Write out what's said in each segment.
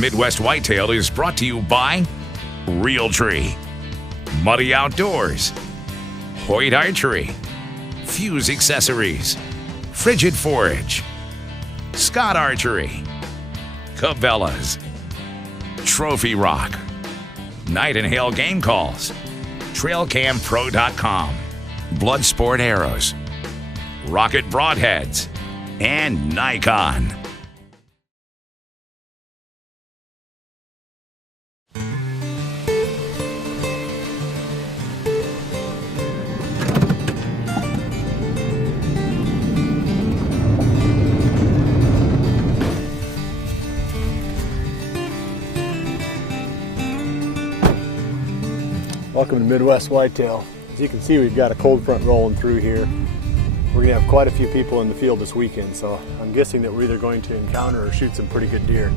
Midwest Whitetail is brought to you by Realtree, Muddy Outdoors, Hoyt Archery, Fuse Accessories, Frigid Forage, Scott Archery, Cabela's, Trophy Rock, Night and Hail Game Calls, TrailCamPro.com, Bloodsport Arrows, Rocket Broadheads, and Nikon. Welcome to Midwest Whitetail. As you can see, we've got a cold front rolling through here. We're gonna have quite a few people in the field this weekend, so I'm guessing that we're either going to encounter or shoot some pretty good deer.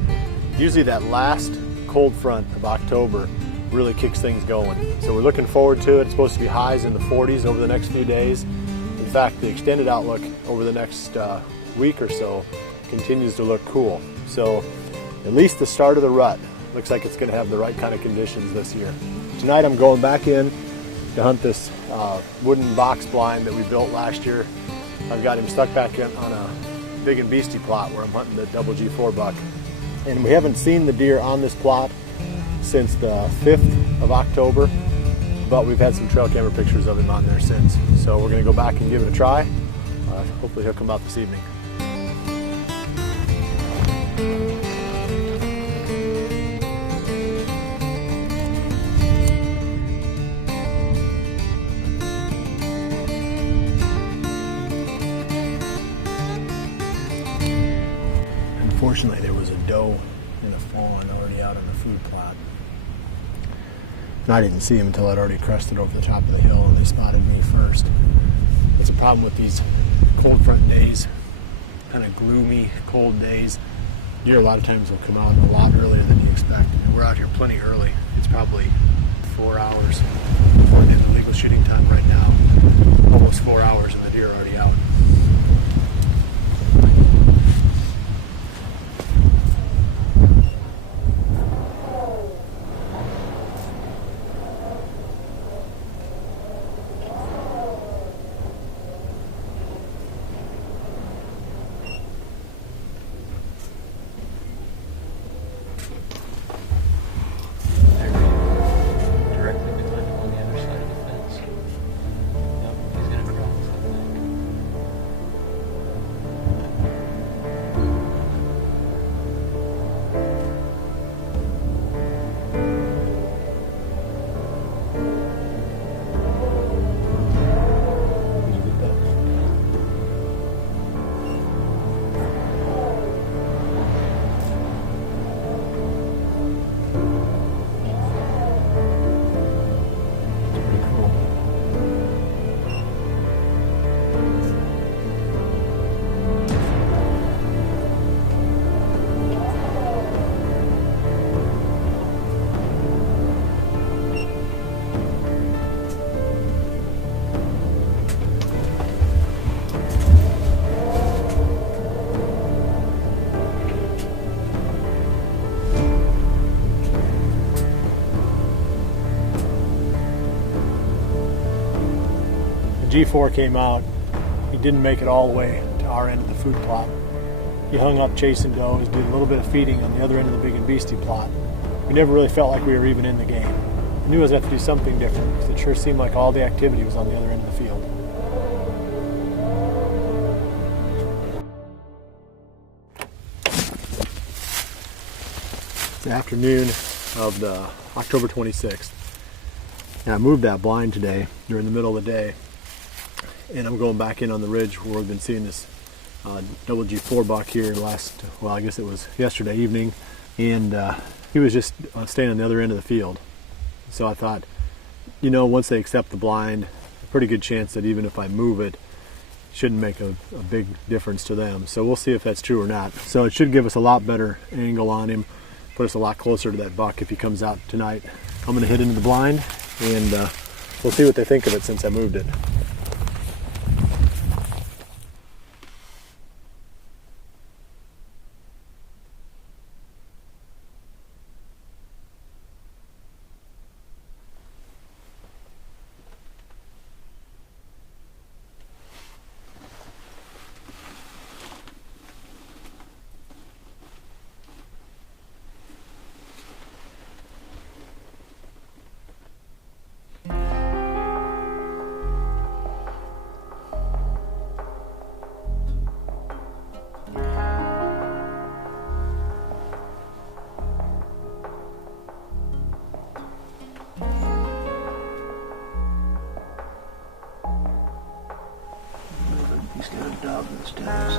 Usually that last cold front of October really kicks things going. So we're looking forward to it. It's supposed to be highs in the 40s over the next few days. In fact, the extended outlook over the next week or so continues to look cool. So at least the start of the rut looks like it's gonna have the right kind of conditions this year. Tonight I'm going back in to hunt this wooden box blind that we built last year. I've got him stuck back in on a big and beastie plot where I'm hunting the double G4 buck. And we haven't seen the deer on this plot since the 5th of October, but we've had some trail camera pictures of him on there since. So we're gonna go back and give it a try. Hopefully he'll come out this evening. Unfortunately, there was a doe and a fawn already out on the food plot. And I didn't see him until I'd already crested over the top of the hill, and they spotted me first. It's a problem with these cold front days, kind of gloomy, cold days. Deer a lot of times will come out a lot earlier than you expect. And we're out here plenty early. It's probably 4 hours before the end of the legal shooting time right now. Almost 4 hours and the deer are already out. G4 came out. He didn't make it all the way to our end of the food plot. He hung up chasing does, did a little bit of feeding on the other end of the big and beastie plot. We never really felt like we were even in the game. I knew I was going to have to do something different because it sure seemed like all the activity was on the other end of the field. It's the afternoon of the October 26th. And I moved that blind today during the middle of the day. And I'm going back in on the ridge where we've been seeing this double G4 buck here I guess it was yesterday evening. And he was just staying on the other end of the field. So I thought, once they accept the blind, a pretty good chance that even if I move it, shouldn't make a big difference to them. So we'll see if that's true or not. So it should give us a lot better angle on him, put us a lot closer to that buck if he comes out tonight. I'm gonna hit into the blind and we'll see what they think of it since I moved it. Still the dog in the sticks.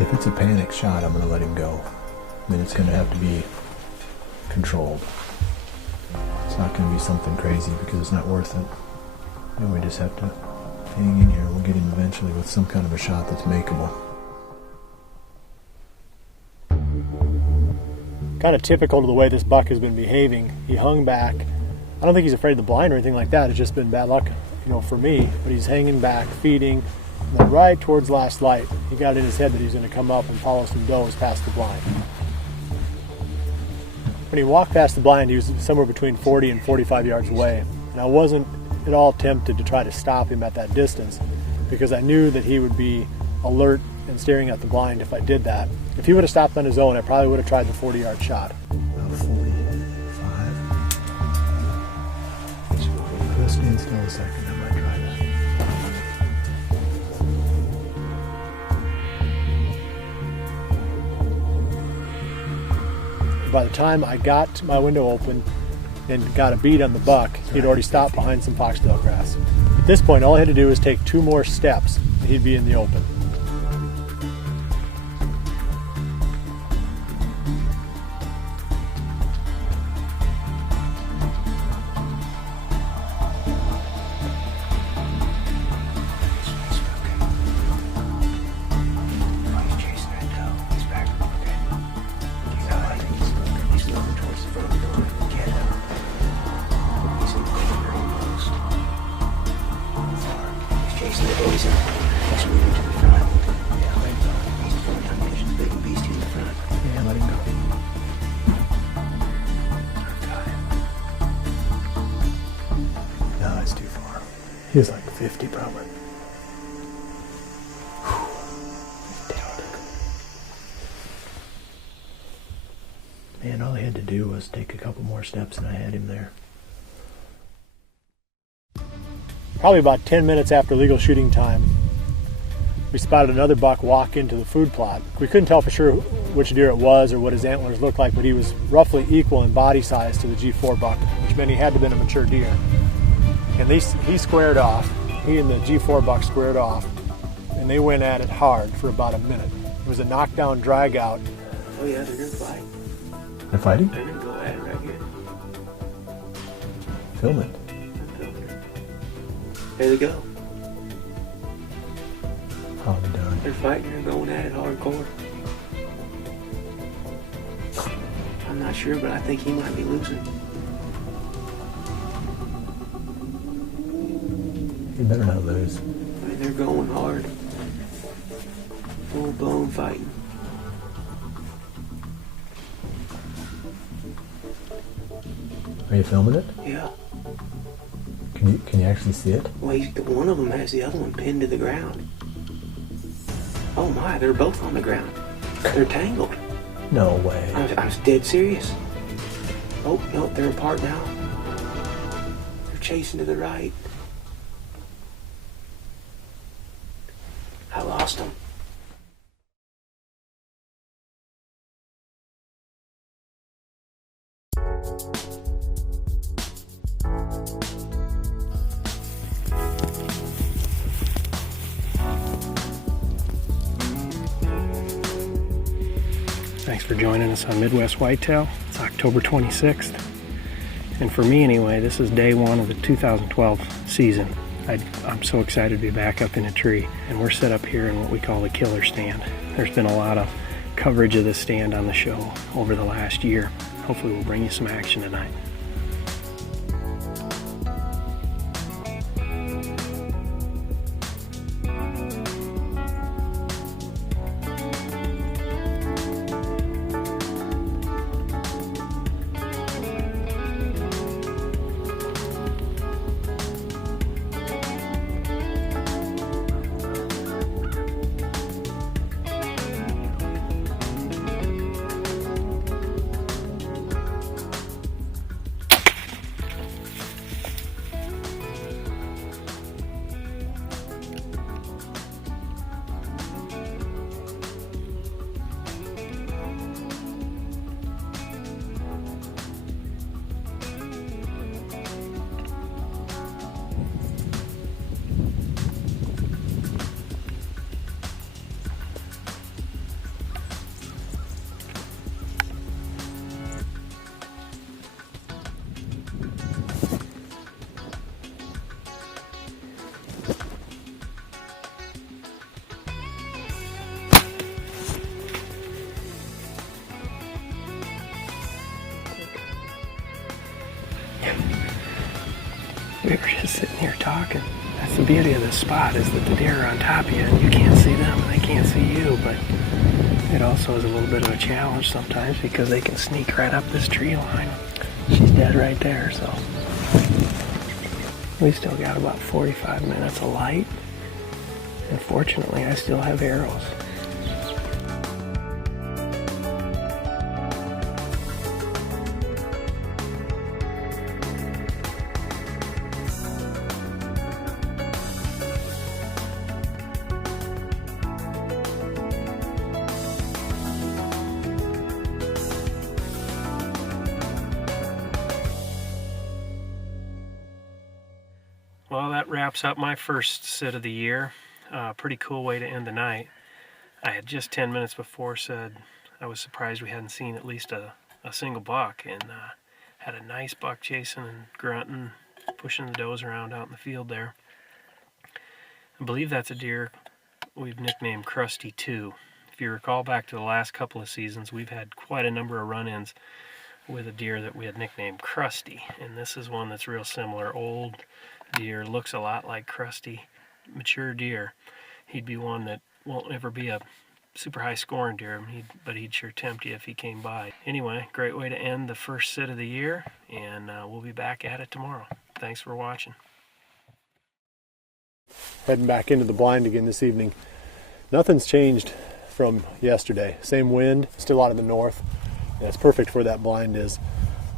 If it's a panic shot, I'm going to let him go. Then it's going to have to be controlled. It's not going to be something crazy because it's not worth it. And we just have to hang in here. We'll get him eventually with some kind of a shot that's makeable. Kind of typical to the way this buck has been behaving. He hung back. I don't think he's afraid of the blind or anything like that. It's just been bad luck, for me. But he's hanging back, feeding. And then right towards last light, he got it in his head that he was going to come up and follow some does past the blind. When he walked past the blind, he was somewhere between 40 and 45 yards away. And I wasn't at all tempted to try to stop him at that distance because I knew that he would be alert and staring at the blind if I did that. If he would have stopped on his own, I probably would have tried the 40-yard shot. About 45. Just stand still a second. I might try that. By the time I got my window open and got a bead on the buck, he'd already stopped behind some foxtail grass. At this point, all I had to do was take 2 more steps and he'd be in the open. He was like 50 probably. Man, all he had to do was take a couple more steps and I had him there. Probably about 10 minutes after legal shooting time, we spotted another buck walk into the food plot. We couldn't tell for sure which deer it was or what his antlers looked like, but he was roughly equal in body size to the G4 buck, which meant he had to have been a mature deer. And he squared off. He and the G4 buck squared off, and they went at it hard for about a minute. It was a knockdown, drag out. Oh yeah, they're gonna fight. They're fighting? They're gonna go at it right here. Film it. There they go. How are they doing? They're fighting. They're going at it hardcore. I'm not sure, but I think he might be losing. You better not lose. I mean, they're going hard. Full blown fighting. Are you filming it? Yeah. Can you actually see it? Well, one of them has the other one pinned to the ground. Oh my, they're both on the ground. They're tangled. No way. I was dead serious. Oh, no, they're apart now. They're chasing to the right. I lost them. Thanks for joining us on Midwest Whitetail. It's October 26th. And for me anyway, this is day 1 of the 2012 season. I'm so excited to be back up in a tree. And we're set up here in what we call the killer stand. There's been a lot of coverage of this stand on the show over the last year. Hopefully we'll bring you some action tonight. we were just sitting here talking. That's the beauty of this spot, is that the deer are on top of you and you can't see them and they can't see you, but it also is a little bit of a challenge sometimes because they can sneak right up this tree line. She's dead right there, so we still got about 45 minutes of light, and fortunately I still have arrows. Well, that wraps up my first sit of the year. Pretty cool way to end the night. I had just 10 minutes before said I was surprised we hadn't seen at least a single buck, and had a nice buck chasing and grunting, pushing the does around out in the field there. I believe that's a deer we've nicknamed Krusty 2. If you recall back to the last couple of seasons, we've had quite a number of run-ins with a deer that we had nicknamed Krusty, and this is one that's real similar. Old deer, looks a lot like Krusty, mature deer. He'd be one that won't ever be a super high scoring deer, but he'd sure tempt you if he came by. Anyway, great way to end the first sit of the year, and we'll be back at it tomorrow. Thanks for watching. Heading back into the blind again this evening. Nothing's changed from yesterday. Same wind, still out of the north. And it's perfect where that blind is.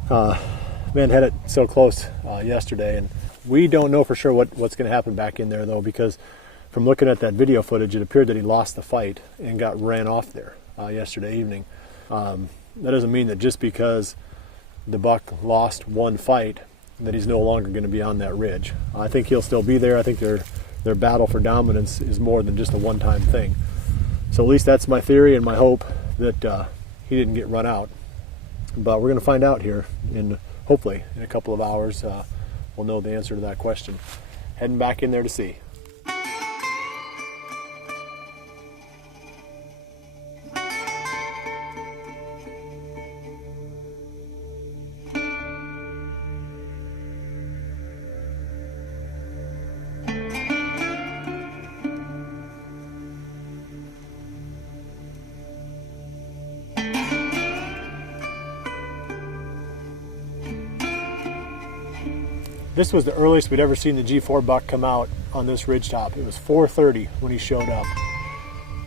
Man, had it so close yesterday, and we don't know for sure what's going to happen back in there, though, because from looking at that video footage, it appeared that he lost the fight and got ran off there yesterday evening. That doesn't mean that just because the buck lost one fight that he's no longer going to be on that ridge. I think he'll still be there. I think their battle for dominance is more than just a one-time thing. So at least that's my theory and my hope, that he didn't get run out. But we're going to find out here, hopefully in a couple of hours. We'll know the answer to that question. Heading back in there to see. This was the earliest we'd ever seen the G4 buck come out on this ridgetop. It was 4:30 when he showed up.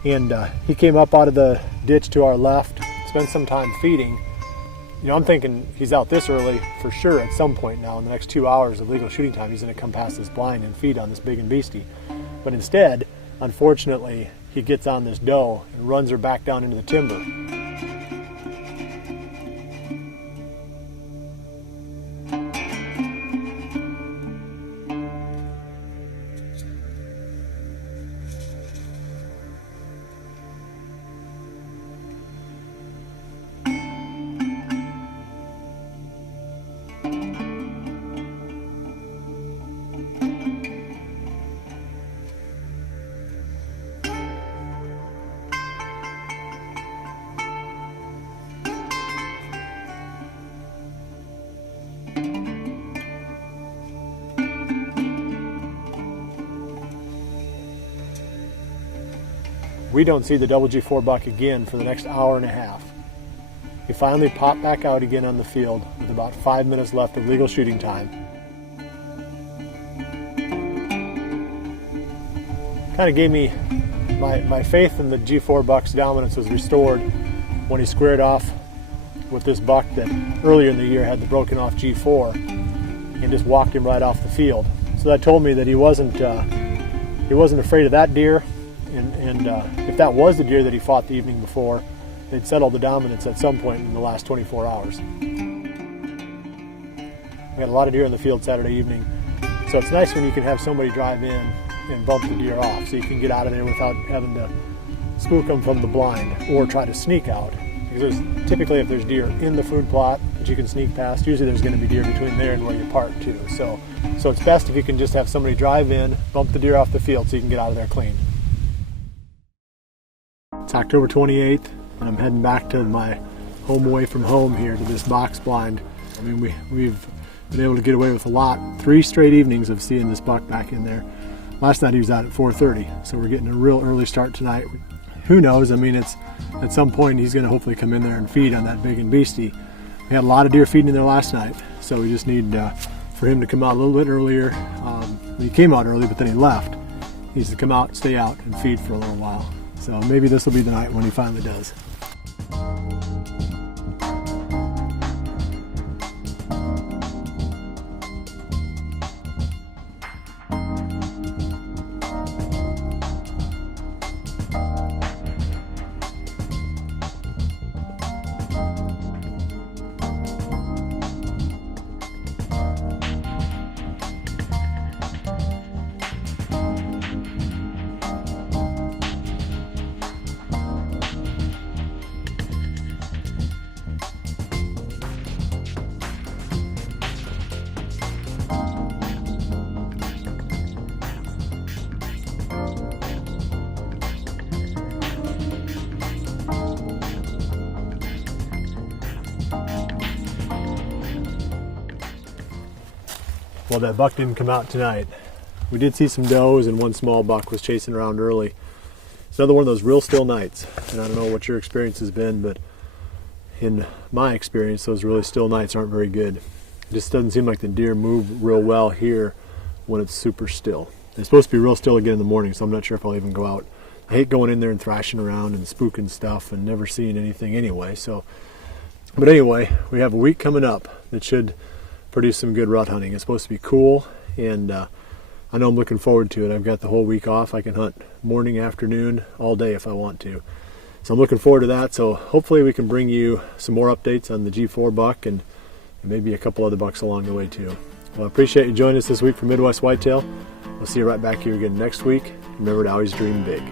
And he came up out of the ditch to our left, spent some time feeding. You know, I'm thinking he's out this early for sure at some point now in the next 2 hours of legal shooting time. He's going to come past this blind and feed on this big and beastie. But instead, unfortunately, he gets on this doe and runs her back down into the timber. We don't see the double G4 buck again for the next hour and a half. He finally popped back out again on the field with about 5 minutes left of legal shooting time. Kind of gave me my faith in the G4 buck's dominance was restored when he squared off with this buck that earlier in the year had the broken off G4 and just walked him right off the field. So that told me that he wasn't afraid of that deer. And if that was the deer that he fought the evening before, they'd settled the dominance at some point in the last 24 hours. We had a lot of deer in the field Saturday evening, so it's nice when you can have somebody drive in and bump the deer off so you can get out of there without having to spook them from the blind or try to sneak out. Because typically if there's deer in the food plot that you can sneak past, usually there's going to be deer between there and where you park too. So it's best if you can just have somebody drive in, bump the deer off the field so you can get out of there clean. It's October 28th, and I'm heading back to my home away from home here to this box blind. I mean, we've been able to get away with a lot. 3 straight evenings of seeing this buck back in there. Last night he was out at 4:30, so we're getting a real early start tonight. Who knows? I mean, it's at some point he's going to hopefully come in there and feed on that big and beastie. We had a lot of deer feeding in there last night, so we just need for him to come out a little bit earlier. He came out early, but then he left. He needs to come out, stay out, and feed for a little while. So maybe this will be the night when he finally does. Well, that buck didn't come out tonight. We did see some does, and one small buck was chasing around early. It's another one of those real still nights, and I don't know what your experience has been, but in my experience, those really still nights aren't very good. It just doesn't seem like the deer move real well here when it's super still. They're supposed to be real still again in the morning, so I'm not sure if I'll even go out. I hate going in there and thrashing around and spooking stuff and never seeing anything anyway. But anyway, we have a week coming up that should produce some good rut hunting. It's supposed to be cool, and I know I'm looking forward to it. I've got the whole week off. I can hunt morning, afternoon, all day if I want to. So I'm looking forward to that. So hopefully we can bring you some more updates on the G4 buck and maybe a couple other bucks along the way too. Well, I appreciate you joining us this week for Midwest Whitetail. We'll see you right back here again next week. Remember to always dream big.